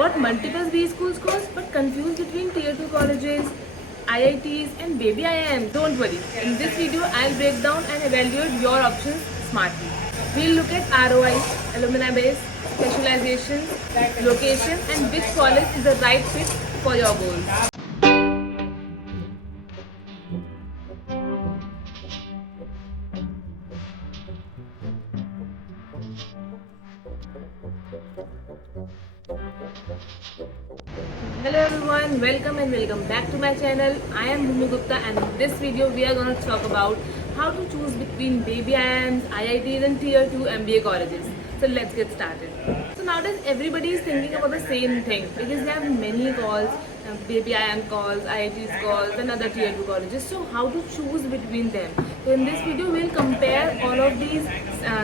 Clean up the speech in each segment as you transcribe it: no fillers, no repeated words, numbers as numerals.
Got multiple B school scores but confused between tier 2 colleges, IITs and baby IIMs? Don't worry. In this video, I'll break down and evaluate your options smartly. We'll look at ROI, alumni base, specialization, location and which college is the right fit for your goals. Hello everyone, welcome back to my channel. I am Bhumi Gupta and in this video we are going to talk about how to choose between baby IIMs, IITs and tier 2 MBA colleges. So let's get started. So nowadays everybody is thinking about the same thing because they have many calls, baby IIM calls, IITs calls and other tier 2 colleges. So how to choose between them? So in this video we'll compare all of these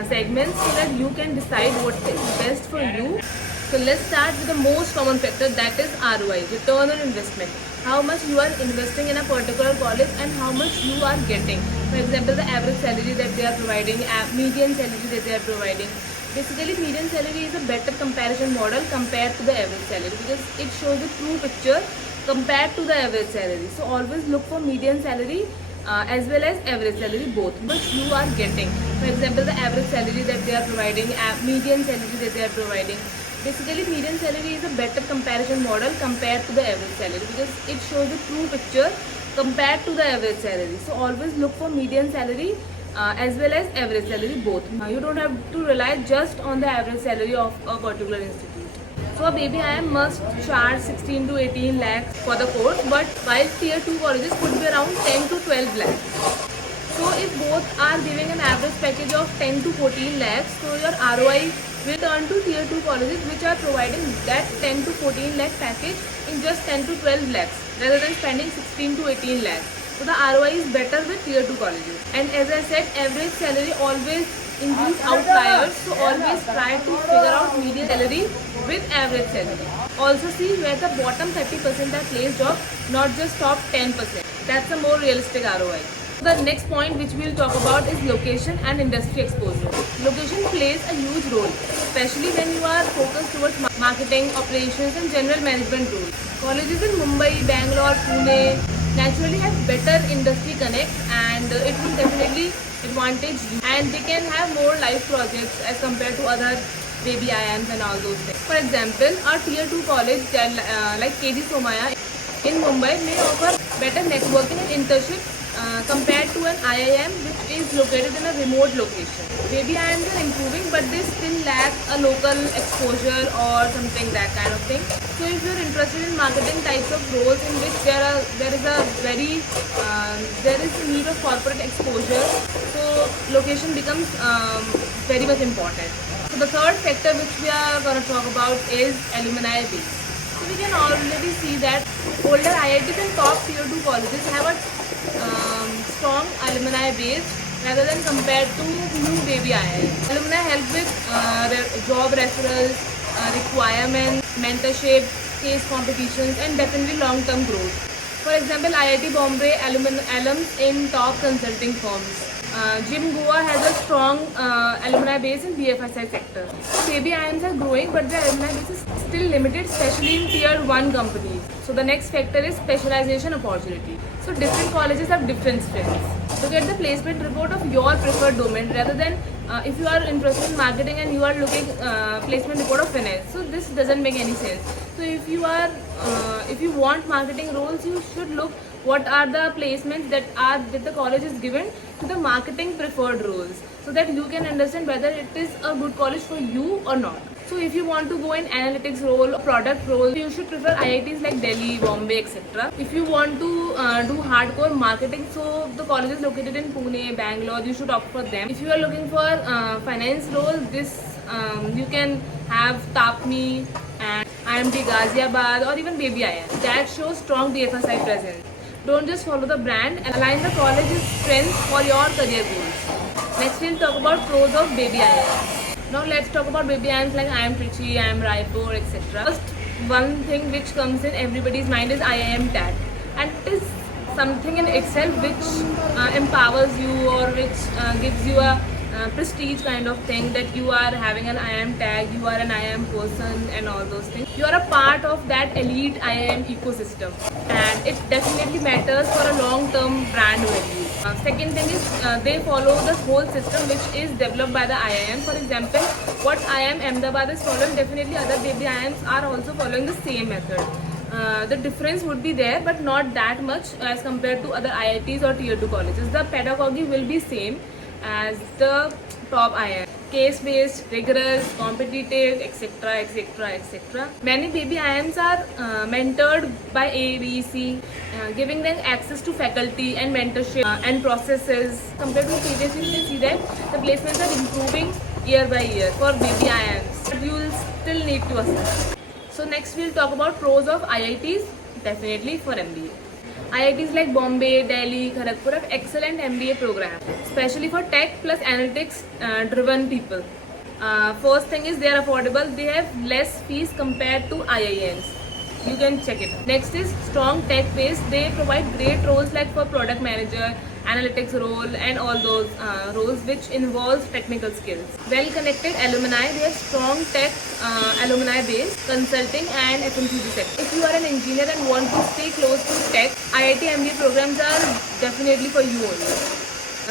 segments so that you can decide what is best for you. So let's start with the most common factor, that is ROI, return on investment. How much you are investing in a particular college and how much you are getting. For example, the average salary that they are providing, median salary that they are providing. Basically, median salary is a better comparison model compared to the average salary because it shows the true picture compared to the average salary. So always look for median salary as well as average salary, both which you are getting. For example, the average salary that they are providing, median salary that they are providing. Basically, median salary is a better comparison model compared to the average salary because it shows the true picture compared to the average salary. So always look for median salary as well as average salary, both. You don't have to rely just on the average salary of a particular institute. So a baby IIM must charge 16 to 18 lakhs for the course, but while tier 2 colleges could be around 10 to 12 lakhs. So if both are giving an average package of 10 to 14 lakhs, so your ROI will turn to tier 2 colleges which are providing that 10 to 14 lakh package in just 10 to 12 lakhs rather than spending 16 to 18 lakhs. So the ROI is better with tier 2 colleges. And as I said, average salary always includes outliers, so always try to figure out median salary with average salary. Also see where the bottom 30% are placed off, not just top 10%. That's a more realistic ROI. The next point which we will talk about is location and industry exposure. Location plays a huge role, especially when you are focused towards marketing, operations and general management roles. Colleges in Mumbai, Bangalore, Pune naturally have better industry connects and it will definitely advantage you, and they can have more live projects as compared to other baby IIMs and all those things. For example, our tier 2 college like KG Somaiya in Mumbai may offer better networking and internships compared to an IIM which is located in a remote location. Baby IIMs are improving but they still lack a local exposure or something, that kind of thing. So if you are interested in marketing types of roles in which there is a need of corporate exposure, so location becomes very much important. So the third factor which we are going to talk about is alumni base. So we can already see that older IITs and top tier 2 colleges have a strong alumni base rather than compared to new baby IIMs. Alumni help with job referrals, requirements, mentorship, case competitions and definitely long-term growth. For example, IIT Bombay alums in top consulting firms. GIM Goa has a strong alumni base in BFSI sector. Baby IIMs are growing but their alumni base is still limited, especially in tier 1 companies. So the next factor is specialization opportunity. So different colleges have different strengths. Look at the placement report of your preferred domain rather than if you are interested in marketing and you are looking placement report of finance. So this doesn't make any sense. So if you want marketing roles, you should look what are the placements that the college is given to the marketing preferred roles, so that you can understand whether it is a good college for you or not. So if you want to go in analytics role or product role, you should prefer IITs like Delhi, Bombay, etc. If you want to do hardcore marketing, so the colleges located in Pune, Bangalore, you should opt for them. If you are looking for finance role, you can have TAPMI and IMT Ghaziabad or even Baby IIM. That shows strong BFSI presence. Don't just follow the brand and align the college's strengths for your career goals. Next we'll talk about pros of baby IIMs. Now let's talk about baby IIMs like IIM Trichy, IIM Raipur, etc. First, one thing which comes in everybody's mind is IIM TAT, and it is something in itself which empowers you or which gives you a prestige kind of thing, that you are having an IIM tag, you are an IIM person and all those things. You are a part of that elite IIM ecosystem, and it definitely matters for a long-term brand value. Second thing is they follow the whole system which is developed by the IIM. For example, what IIM Ahmedabad is following, definitely other baby IIMs are also following the same method. The difference would be there, but not that much as compared to other IITs or tier 2 colleges. The pedagogy will be same as the top IIM. Case-based, rigorous, competitive, etc., etc., etc. Many baby IIMs are mentored by A, B, C, giving them access to faculty and mentorship and processes. Compared to previously, you can see that the placements are improving year by year for baby IIMs. But you will still need to assess. So next we'll talk about pros of IITs, definitely for MBA. IITs like Bombay, Delhi, Kharagpur have excellent MBA programs, especially for tech plus analytics driven people. First thing is they are affordable. They have less fees compared to IIMs. You can check it out. Next is strong tech base. They provide great roles like for product manager, analytics role, and all those roles which involves technical skills. Well connected alumni. They have strong tech alumni base, consulting and FMCG sector. If you are an engineer and want to stay close to tech, IIT MBA programs are definitely for you only.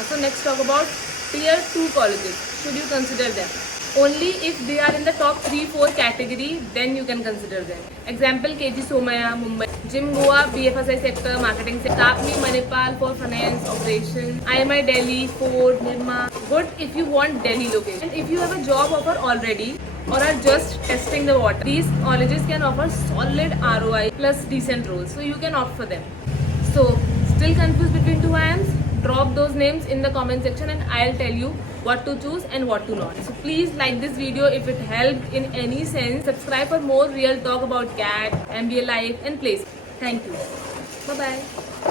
So next talk about tier 2 colleges. Should you consider them? Only if they are in the top 3-4 category, then you can consider them. Example, KG Somaya, Mumbai, Jim Goa, BFSI sector, marketing sector, Tapni, Manipal for finance, operations, IMI Delhi, Ford, Nirma. Good if you want Delhi location. If you have a job offer already or are just testing the water, these colleges can offer solid ROI plus decent roles. So you can opt for them. So, still confused between two IIMs? Drop those names in the comment section and I'll tell you what to choose and what to not. So please like this video if it helped in any sense. Subscribe for more real talk about CAT, MBA life and place. Thank you. Bye bye.